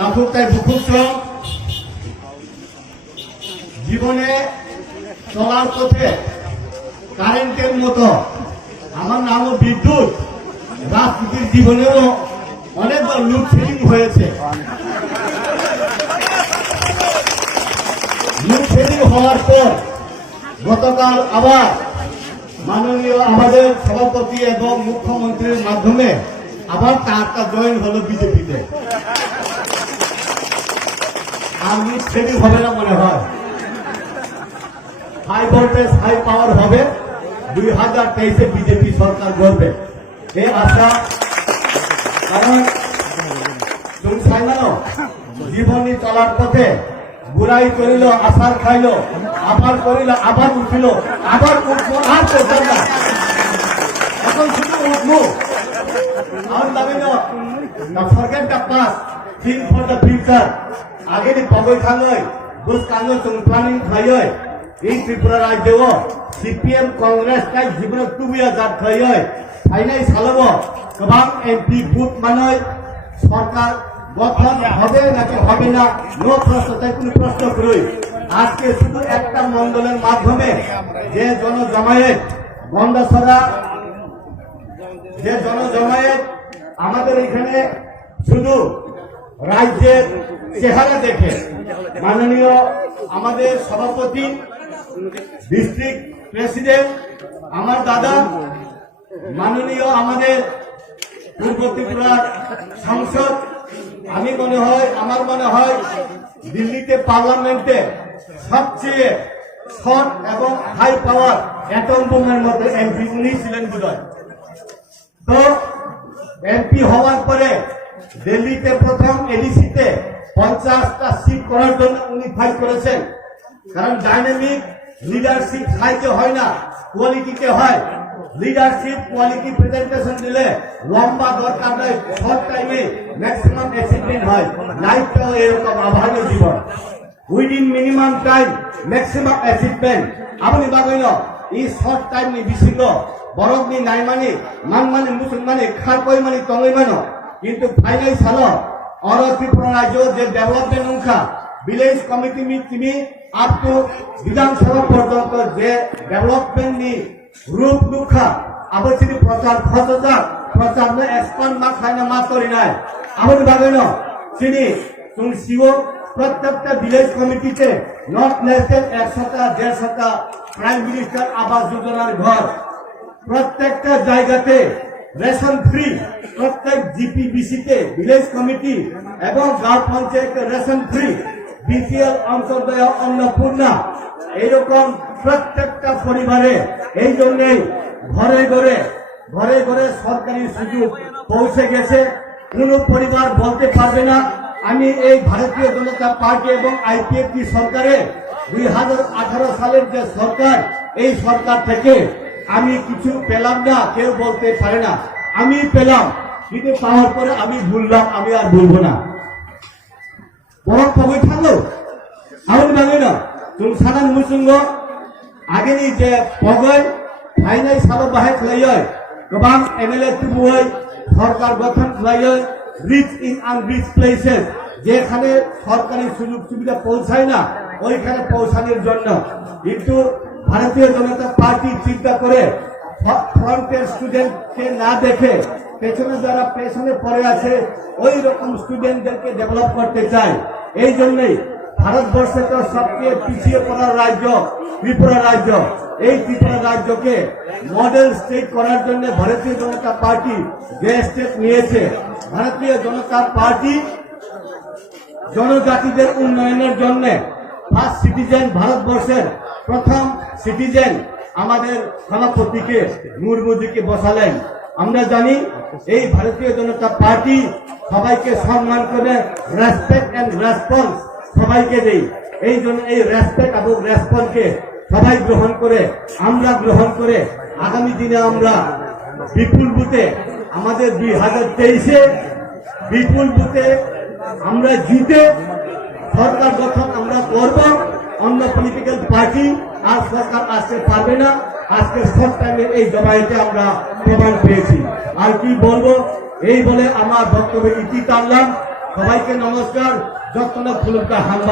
তাফুকতায় বুকুত্র জীবনে চলার পথে কারেন্টের মতো আমার নামও বিদ্যুৎ। রাজনীতির জীবনেও অনেকবার লোডশেডিং হয়েছে। লোডশেডিং হওয়ার পর গতকাল আবার মাননীয় আমাদের সভাপতি এবং মুখ্যমন্ত্রীর মাধ্যমে আবার তারটা জয়েন হলো বিজেপিতে। আর লোডশেডিং হবে না মনে হয়, হাই ভোল্টেজ হাই পাওয়ার হবে। 2023-এ বিজেপি সরকার গড়বে এই আশা। কারণ তুমি চাই না জীবনী চলার পথে বুড়াই করিল আশার খাইল, আবার করিল আবার উঠিল, আবার উঠবো আর করতাম না, এখন শুধু উঠবো। আর দাবি না forget the past, think for the future. আগে পগৈ খাঙৈ বুঝ কাঙৈ তুমি প্ল্যানিং খাইয় এই ত্রিপুরা রাজ্যেও সিপিএম কংগ্রেস কাই জীবন টুবিয়া জাত খাইয় ফাইনাই সালব গোबां এমপি বুথ মানয় সরকার গঠন হবে নাকি হবে না নো প্রশ্ন, তাই কোনো প্রশ্ন করি। আজকে শুধু একটা মন্ডলের মাধ্যমে যে জনজমায়েত গন্ডাছড়া, যে জনজমায়েত আমাদের এখানে শুধু রাজ্যের চেহারা দেখে মাননীয় আমাদের সভাপতি, ডিস্ট্রিক্ট প্রেসিডেন্ট, আমার দাদা, মাননীয় আমাদের পূর্ব ত্রিপুরার সংসদ, আমার মনে হয় দিল্লিতে পার্লামেন্টে সবচেয়ে শর্ট এবং হাই পাওয়ার অ্যাটম বোমের মধ্যে এমপি উনি ছিলেন বোধহয়। তো এমপি হওয়ার পরে দিল্লিতে প্রথম এডিসিতে 50টা সিট করার জন্য উনি ফাইট করেছেন। কারণ ডাইনামিক লিডারশিপ হাইতে হয় না, কোয়ালিটিতে হয়। লিডারশিপ কোয়ালিটি প্রেজেন্টেশন দিলে লম্বা দরকার নয়, শর্ট টাইমে ম্যাক্সিমাম অ্যাচিভমেন্ট হয়। লাইফটাও এরকম আভারীয় জীবন, within minimum time maximum achievement. আপনি বাগাইল এই শর্ট টাইম নি বিশিষ্ট বরফ নি নাই মানে মান মানে মুসলমানে খার কই মানে তঙ্গই মানো। কিন্তু ফাইনাল সাল অর ত্রিপুরা রাজ্য যে ডেভেলপমেন্ট অংশা ভিলেজ কমিটি মিটিমি আপ টু বিধানসভা পর্যন্ত যে ডেভেলপমেন্ট নি রূপ রুখা আবশ্যিক প্রচার খরচার প্রচার এক্সপান্ড মা খাই না মা করি নাই। আপনি ভাবেন তিনি তুমি সিও প্রত্যেকটা ভিলেজ কমিটিতে নট লেস দেন 100টা 150টা প্রাইম মিনিস্টার আবাস যোজনার ঘর, প্রত্যেকটা জায়গাতে রেশন ফ্রি, প্রত্যেক জিপিবিসিতে ভিলেজ কমিটি এবং গ্রাম পঞ্চায়েতে রেশন ফ্রি, বিপিএল অন্তর্দয় অন্নপূর্ণা, এইরকম প্রত্যেকটা পরিবারে। এই জন্যই ঘরে ঘরে সরকারি সুযোগ পৌঁছে গেছে। কোন পরিবার বলতে পারবে না আমি এই ভারতীয় জনতা পার্টি এবং আইপিএফটি সরকারে 2018 সালের যে সরকার, এই সরকার থেকে আমি কিছু পেলাম না, কেউ বলতে পারে না। আমি পেলাম, কিন্তু পাওয়ার পরে আমি ভুললাম, আমি আর ভুলবো না। বরং পগৈ থাকলো আমি ভাবি না তুমি সাধারণ মুসুঙ্গ আগেনি যে পগৈ ফাইনাল সালো বাহে খাইয় গোबां এমএলএ তুবুয় সরকার গঠন খাইয় রিচ ইন আনরিচ প্লেসেস, যেখানে সরকারি সুযোগ সুবিধা পৌঁছায় না ওইখানে পৌঁছানোর জন্য। কিন্তু ভারতীয় জনতা পার্টি চিন্তা করে ফ্রন্টের স্টুডেন্টকে না দেখে পেছনে যারা পেছনে পড়ে আছে ওই রকম স্টুডেন্টদেরকে ডেভেলপ করতে চায়। এই জন্যই ভারতবর্ষে তো সবচেয়ে পিছিয়ে পড়া রাজ্য ত্রিপুরা রাজ্য। এই ত্রিপুরা রাজ্যকে মডেল স্টেট করার জন্য ভারতীয় জনতা পার্টি যে স্টেপ নিয়েছে, ভারতীয় জনতা পার্টি জনজাতিদের উন্নয়নের জন্য ফার্স্ট সিটিজেন, ভারতবর্ষের প্রথম সিটিজেন আমাদের সভাপতিকে মুর্মুজিকে বসালেন। আমরা জানি এই ভারতীয় জনতা পার্টি সবাইকে সম্মান করে রেসপেক্ট এন্ড রেসপন্স সবাইকে দেই। এই জন্য এই রেসপেক্ট এবং রেসপন্সকে সবাই গ্রহণ করে, আমরা গ্রহণ করে আগামী দিনে আমরা বিপুল বুথে আমাদের 2023-এ বিপুল বুথে আমরা জিতে সরকার গঠন আমরা করব। অন্য পলিটিক্যাল পার্টি আর সরকার আসতে পারবে না। আজকে শর্ট টাইমে এই জমায়েতে আমরা প্রমাণ পেয়েছি। আর কি বলবো, এই বলে আমার বক্তব্য ইতি টানলাম। সবাইকে নমস্কার, যত্ন ফুলকা হামবায়।